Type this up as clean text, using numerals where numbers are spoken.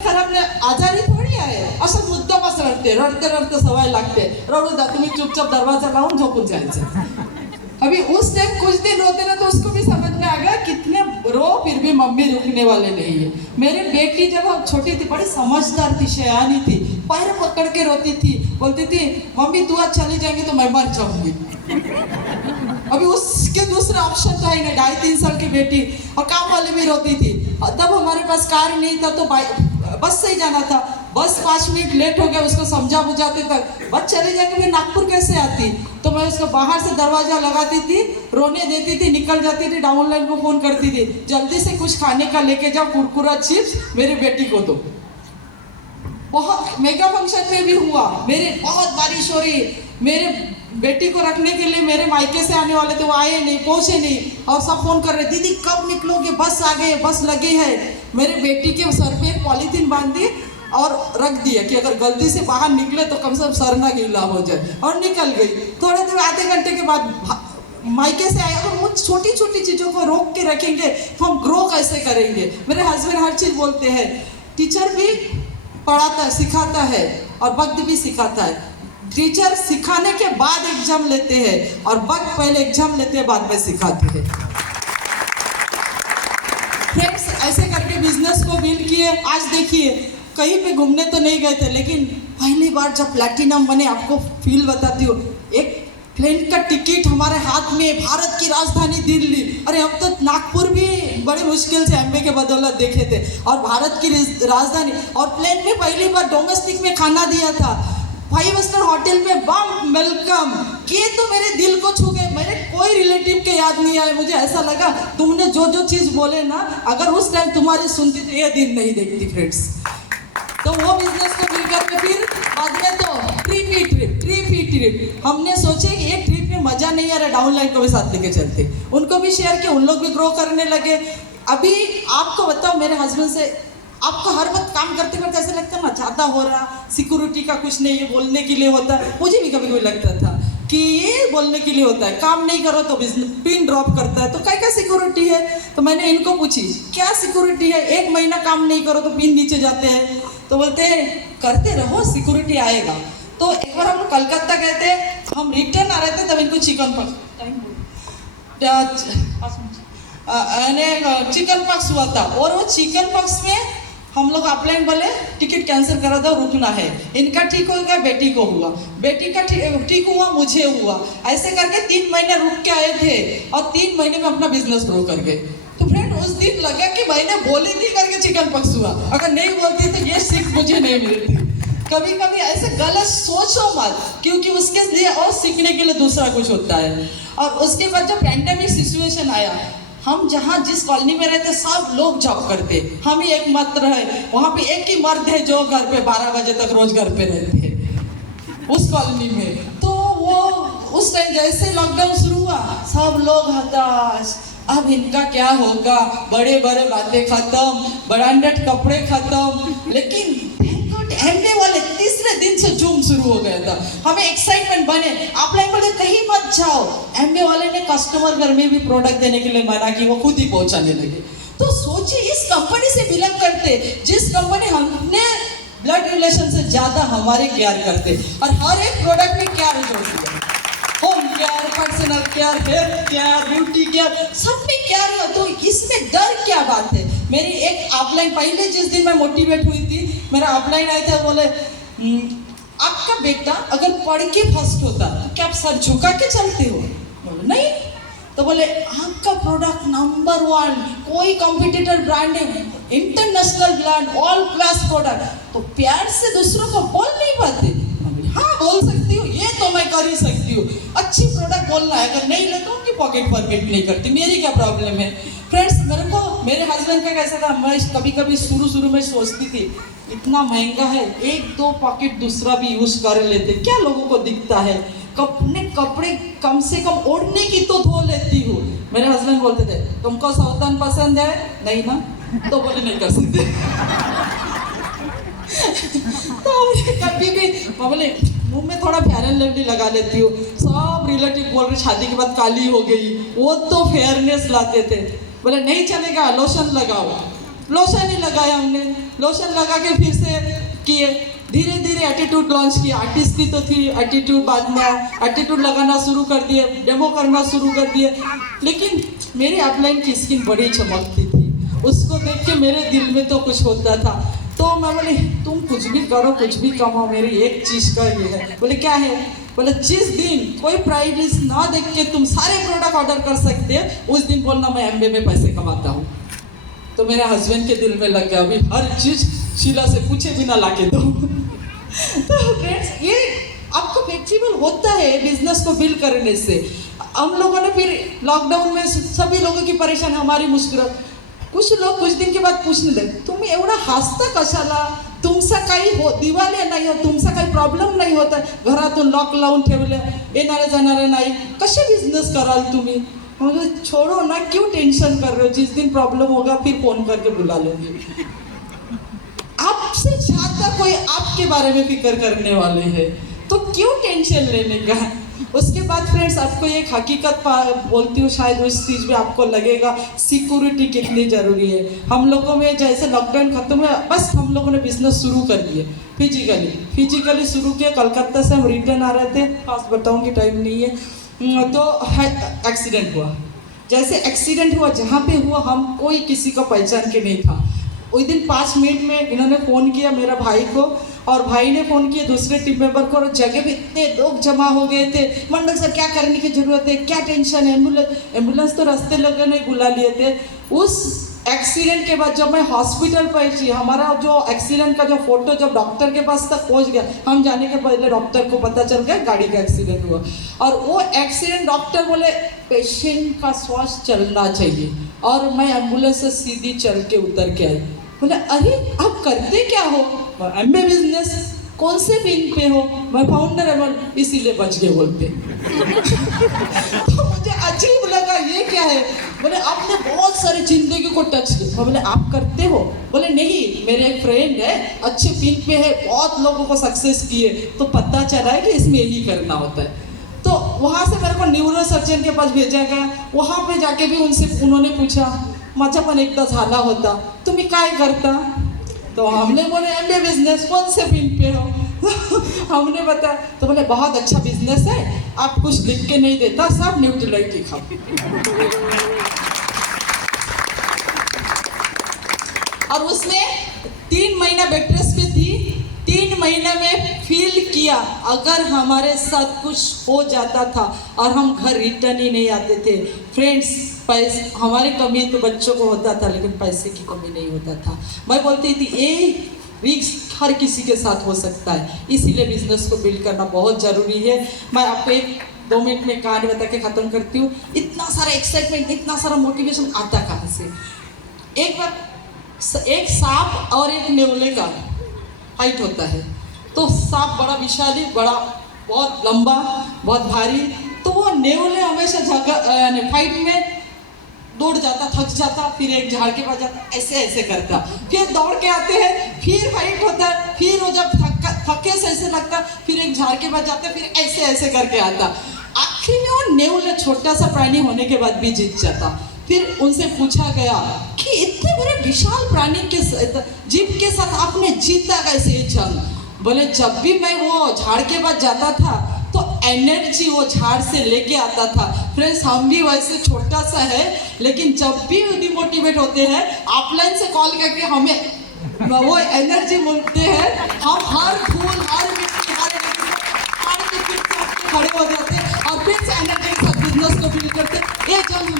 आपल्या आजारी थोडी आहे, असं मुद्दामच रडते, रडते रडते सवय लागते, रडू द्या, तुम्ही चुपचाप दरवाजा लावून झोपून जायचं. अभी उस टाइम कुछ दिन रोते ना तो उसको भी समझ में आ गया कितने रो फिर भी मम्मी रुकने वाले नहीं है. मेरी बेटी जब हम छोटी थी बड़ी समझदार थी, शयानी थी, पैर पकड़ के रोती थी, बोलती थी मम्मी तू आज चली जाएंगी तो मैं मर जाऊंगी. अभी उसके दूसरा ऑप्शन तो है नहीं, 2.5-3 साल की बेटी और काम वाली भी रोती थी. तब हमारे पास कार नहीं था तो बस से ही जाना था. बस 5 मिनट लेट हो गया, उसको समझा बुझाते तक बस चले जाके मैं नागपुर कैसे आती. तो मैं उसको बाहर से दरवाजा लगाती थी, रोने देती थी, निकल जाती थी, डाउनलाइन को फोन करती थी जल्दी से कुछ खाने का लेके जाओ, कुरकुरा चिप्स मेरी बेटी को दो. बहुत मेगा फंक्शन में भी हुआ, मेरे बहुत बारिश हो रही, मेरे बेटी को रखने के लिए मेरे मायके से आने वाले थे, वो आए नहीं, पहुंचे नहीं, और सब फोन कर रहे दीदी कब निकलोगे, बस आ गए, बस लगे है. मेरे बेटी के सर पे एक पॉलीथीन बांध दी और रख दिया कि अगर गलती से बाहर निकले तो कम से कम सर ना गीला हो जाए, और निकल गई. थोड़े देर आधे घंटे के बाद मायके से आया. और वो छोटी छोटी चीज़ों को रोक के रखेंगे तो हम ग्रो कैसे करेंगे. मेरे हस्बैंड हर चीज़ बोलते हैं, टीचर भी पढ़ाता है, सिखाता है, और वक्त भी सिखाता है. टीचर सिखाने के बाद एग्जाम लेते हैं और वक्त पहले एग्जाम लेते हैं, बाद में सिखाते हैं. फ्रेंड्स, ऐसे करके बिजनेस को बिल्ड किए. आज देखिए कहीं पे घूमने तो नहीं गए थे, लेकिन पहली बार जब प्लैटिनम बने, आपको फील बताती हूँ, एक प्लेन का टिकट हमारे हाथ में, भारत की राजधानी दिल्ली. अरे हम तो नागपुर भी बड़ी मुश्किल से एमबी के बदौलत देखे थे, और भारत की राजधानी, और प्लेन में पहली बार डोमेस्टिक में खाना दिया था, 5 स्टार होटल में वार्म वेलकम. ये तो मेरे दिल को छू गए. मेरे कोई रिलेटिव के याद नहीं आए. मुझे ऐसा लगा तुमने जो जो चीज़ बोले ना, अगर उस टाइम तुम्हारी सुनती तो ये दिन नहीं देखती. फ्रेंड्स, तो वो बिजनेस को मिल करके फिर बाद में तो ट्रिप हमने सोचे कि एक ट्रिप में मज़ा नहीं आ रहा, डाउनलाइन को भी साथ लेके चलते, उनको भी शेयर किया, उन लोग भी ग्रो करने लगे. अभी आपको बताओ, मेरे हस्बैंड से आपको हर वक्त काम करते करते ऐसे लगता है ना ज़्यादा हो रहा, सिक्योरिटी का कुछ नहीं है, बोलने के लिए होता है. मुझे भी कभी कभी लगता था कि ये बोलने के लिए होता है, काम नहीं करो तो बिजनेस पिन ड्रॉप करता है, तो क्या सिक्योरिटी है. तो मैंने इनको पूछी क्या सिक्योरिटी है, 1 महीना काम नहीं करो तो पिन नीचे जाते हैं. तो बोलते हैं करते रहो, सिक्योरिटी आएगा. तो एक बार हम लोग कलकत्ता गए थे, हम रिटर्न आ रहे थे, तब इनको चिकन पॉक्स हुआ था. और वो चिकन पॉक्स में हम लोग अपलाइन बोले टिकट कैंसिल करा दो, रुकना है. इनका ठीक हो गया, बेटी को हुआ, बेटी का ठीक हुआ, मुझे हुआ. ऐसे करके 3 महीने रुक के आए थे, और 3 महीने में अपना बिजनेस ग्रो कर गए. तो फ्रेंड, उस दिन लगा कि मैंने बोली थी करके चिकन पॉक्स हुआ. अगर नहीं बोलती तो ये सीख मुझे नहीं मिलती. कभी कभी ऐसे गलत सोचो मत, क्योंकि उसके लिए और सीखने के लिए दूसरा कुछ होता है. और उसके बाद जब पैंडेमिक सिचुएशन आया, हम जहाँ जिस कॉलोनी में रहते सब लोग जॉब करते, हम ही एक मात्र है वहाँ पे, एक ही मर्द है जो घर पे 12 बजे तक रोज घर पे रहते हैं उस कॉलोनी में. तो वो उस टाइम जैसे लॉकडाउन शुरू हुआ, सब लोग हताश, अब इनका क्या होगा, बड़े बड़े बातें खत्म, ब्रांडेड कपड़े खत्म. लेकिन एमबी वाले तीसरे दिन से जूम शुरू हो गया था. हमें एक्साइटमेंट बने, आप लाइन बोले कहीं मत जाओ. एमबी वाले ने कस्टमर घर में भी प्रोडक्ट देने के लिए मना की, वो खुद ही पहुंचाने लगे. तो सोचिए, इस कंपनी से बिलोंग करते, जिस कंपनी हमने ब्लड रिलेशन से ज्यादा हमारे केयर करते, और हर एक प्रोडक्ट में केयर जोड़ती है, home care, personal care, health care, beauty care, सब में केयर है. तो इसमें डर क्या बात है. मेरी एक अपलाइन, पहले जिस दिन मैं मोटिवेट हुई थी, मेरा अपलाइन आया था, बोले आपका बेटा अगर पढ़ के फर्स्ट होता तो क्या आप सर झुका के चलते हो. बोले नहीं. तो बोले आपका प्रोडक्ट नंबर 1, कोई कॉम्पिटिटर ब्रांड है, international brand, all class product. तो प्यार से दूसरों को बोल नहीं पाते. हाँ बोल सकती हूँ, ये तो मैं कर ही सकती हूँ. अच्छी प्रोडक्ट बोलना है, अगर नहीं ले तो उनकी पॉकेट परमिट नहीं करती, मेरी क्या प्रॉब्लम है. फ्रेंड्स, मेरे हस्बैंड का कैसा था, मैं कभी कभी शुरू में सोचती थी इतना महंगा है, 1-2 पॉकेट दूसरा भी यूज कर लेते, क्या लोगों को दिखता है. अपने कपड़े कम से कम ओढ़ने की तो धो लेती हूँ. मेरे हस्बैंड बोलते थे तुमको सावधान पसंद है, नहीं ना, तो बोले नहीं कर सकते. तो कभी भी बोले मुंह में थोड़ा फेयर एंड लवली लगा लेती हूँ. सब रिलेटिव बोल रहे शादी के बाद काली हो गई, वो तो फेयरनेस लाते थे. बोले नहीं चलेगा, लोशन लगाओ, लोशन ही लगाया हमने. लोशन लगा के फिर से किए, धीरे धीरे एटीट्यूड लॉन्च किया। आर्टिस्ट की तो थी एटीट्यूड, बाद में एटीट्यूड लगाना शुरू कर दिए, डेमो करना शुरू कर दिए। लेकिन मेरी अपलाइन की स्किन बड़ी चमकती थी, उसको देख के मेरे दिल में तो कुछ होता था। तो मैं बोली तुम कुछ भी करो, कुछ भी कमाओ, मेरी एक चीज़ का ये है। बोले क्या है? बोले जिस दिन कोई प्राइस ना देख के तुम सारे प्रोडक्ट ऑर्डर कर सकते हैं, उस दिन बोलना मैं एमबे में पैसे कमाता हूँ। तो मेरे हस्बैंड के दिल में लग गया, अभी हर चीज़ शीला से पूछे बिना ला के दो। तो फ्रेंड्स, ये आपको फ्लेक्सिबल होता है बिजनेस को बिल्ड करने से। हम लोगों ने फिर लॉकडाउन में सभी लोगों की परेशानी, हमारी मुश्किल। कुछ लोग कुछ दिन के बाद पूछने लगे, तुम्ही एवढा हसता कशाला? तुमचा काही दिवाळी नाही हो, तुमचा काही प्रॉब्लेम नाही होत आहे, घरातून लॉक लावून ठेवले, येणारे जाणारे नाही, कसे बिझनेस कराल तुम्ही? म्हणजे छोड़ो ना, क्यों टेंशन कर रहे हो? जिस दिन प्रॉब्लम होगा फिर फोन करके बुला लेंगे। आपसे ज्यादा कोई आपके बारे में फिक्र करने वाले हैं, तो क्यों टेंशन लेने का? उसके बाद फ्रेंड्स, आपको एक हकीकत बोलती हूँ, शायद उस चीज़ में आपको लगेगा सिक्योरिटी कितनी ज़रूरी है। हम लोगों में जैसे लॉकडाउन खत्म हुआ, बस हम लोगों ने बिजनेस शुरू कर दिए फिजिकली शुरू किया। कलकत्ता से हम रिटर्न आ रहे थे, फास्ट बताऊँगी, टाइम नहीं है। तो एक्सीडेंट हुआ। जैसे एक्सीडेंट हुआ, जहाँ पे हुआ हम कोई किसी को पहचान के नहीं था। उस दिन 5 मिनट में इन्होंने फ़ोन किया मेरा भाई को, और भाई ने फ़ोन किया दूसरे टीम मेंबर को, और जगह भी इतने लोग जमा हो गए थे। मंडल सर क्या करने की ज़रूरत है, क्या टेंशन है, एम्बुलेंस तो रास्ते लोगों ने बुला लिए थे। उस एक्सीडेंट के बाद जब मैं हॉस्पिटल पहुंची, हमारा जो एक्सीडेंट का जो फोटो जब डॉक्टर के पास तक पहुंच गया, हम जाने के पहले डॉक्टर को पता चल गया गाड़ी का एक्सीडेंट हुआ। और वो एक्सीडेंट डॉक्टर बोले पेशेंट का श्वास चलना चाहिए, और मैं एम्बुलेंस से सीधी चल के उतर के आई। बोले अरे आप करते क्या हो? एमबे बिजनेस। कौन से पिन पे हो? मैं फाउंडर है, इसीलिए बच गए बोलते। तो मुझे अजीब लगा, ये क्या है? बोले आपने बहुत सारी जिंदगी को टच किया। बोले आप करते हो? बोले नहीं, मेरे एक फ्रेंड है, अच्छे पिन पे है, बहुत लोगों को सक्सेस किए, तो पता चला है कि इसमें यही करना होता है। तो वहाँ से मेरे को न्यूरो सर्जन के पास भेजा गया। वहाँ पे जाके भी उन्होंने पूछा, माझा पण एकदा झाला होता, तुम्ही काय करता? तो हमने बोले एमबे बिजनेस। कौन से पिन पे हो? हमने बताया। तो बोले बहुत अच्छा बिजनेस है, आप कुछ लिख के नहीं देता, सब न्यूट्रलाइट लिखा। और उसने 3 महीना बेड रेस्ट पे थी। 3 महीने में फील किया अगर हमारे साथ कुछ हो जाता था और हम घर रिटर्न ही नहीं आते थे। फ्रेंड्स, पैसे हमारी कमी तो बच्चों को होता था, लेकिन पैसे की कमी नहीं होता था। मैं बोलती थी ये रिस्क हर किसी के साथ हो सकता है, इसीलिए बिजनेस को बिल्ड करना बहुत ज़रूरी है। मैं आपको 1-2 मिनट में कहानी बता के ख़त्म करती हूँ। इतना सारा एक्साइटमेंट, इतना सारा मोटिवेशन आता कहाँ से? एक बार एक सांप और एक नेवले का फाइट होता है। तो सांप बड़ा विशाली, बड़ा बहुत लंबा, बहुत भारी। तो वो नेवले हमेशा फाइट में दौड़ जाता, थक जाता, फिर एक झाड़ के पास जाता, ऐसे ऐसे करता, फिर दौड़ के आते हैं, फिर फाइट होता है, फिर वो जब थके से ऐसे लगता, फिर एक झाड़ के पास जाता, फिर ऐसे ऐसे करके आता। आखिर में वो नेवले छोटा सा प्राणी होने के बाद भी जीत जाता। फिर उनसे पूछा गया कि इतने बड़े विशाल प्राणी के जीव के साथ आपने जीता कैसे ये जंग? बोले जब भी मैं वो झाड़ के पास जाता था तो एनर्जी वो झाड़ से लेके आता था। फ्रेंड्स, हम भी वैसे छोटा सा है, लेकिन जब भी डिमोटिवेट होते हैं, ऑफलाइन से कॉल करके हमें वो एनर्जी मिलते हैं। हम हर फूल, हर मिट्टी, हर खड़े हो जाते हैं और फिर से एनर्जी के साथ बिजनेस को बिल्ड करते। ये जंग